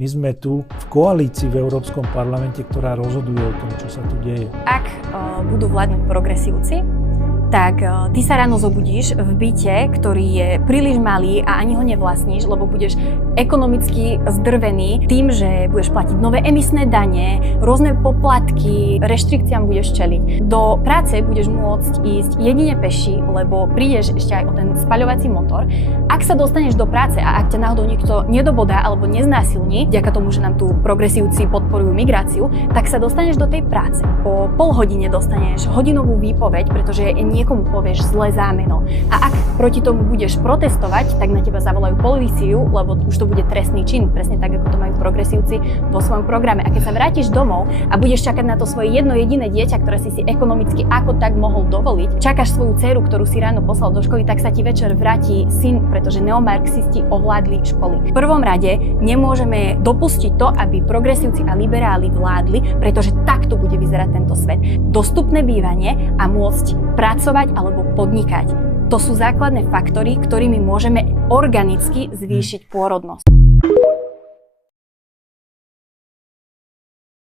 My sme tu v koalícii v Európskom parlamente, ktorá rozhoduje o tom, čo sa tu deje. Ak budú vládnuť progresívci, tak ty sa ráno zobudíš v byte, ktorý je príliš malý a ani ho nevlastníš, lebo budeš ekonomicky zdrvený tým, že budeš platiť nové emisné dane, rôzne poplatky, reštrikciám budeš čeliť. Do práce budeš môcť ísť jedine peši, lebo prídeš ešte aj o ten spaľovací motor. Ak sa dostaneš do práce a ak ťa náhodou niekto nedobodá alebo neznásilní, vďaka tomu, že nám tu progresívci podporujú migráciu, tak sa dostaneš do tej práce. Po pol hodine dostaneš hodinovú výpoveď, pretože niekomu povieš zlé zámeno. A ak proti tomu budeš protestovať, tak na teba zavolajú políciu, lebo už to bude trestný čin, presne tak, ako to majú progresívci vo svojom programe. A keď sa vrátiš domov a budeš čakať na to svoje jedno jediné dieťa, ktoré si ekonomicky ako tak mohol dovoliť, čakáš svoju dceru, ktorú si ráno poslal do školy, tak sa ti večer vráti syn, pretože neomarxisti ovládli školy. V prvom rade nemôžeme dopustiť to, aby progresívci a liberáli vládli, pretože takto bude vyzerať tento svet. Dostupné bývanie a môcť pracovať alebo podnikať. To sú základné faktory, ktorými môžeme organicky zvýšiť pôrodnosť.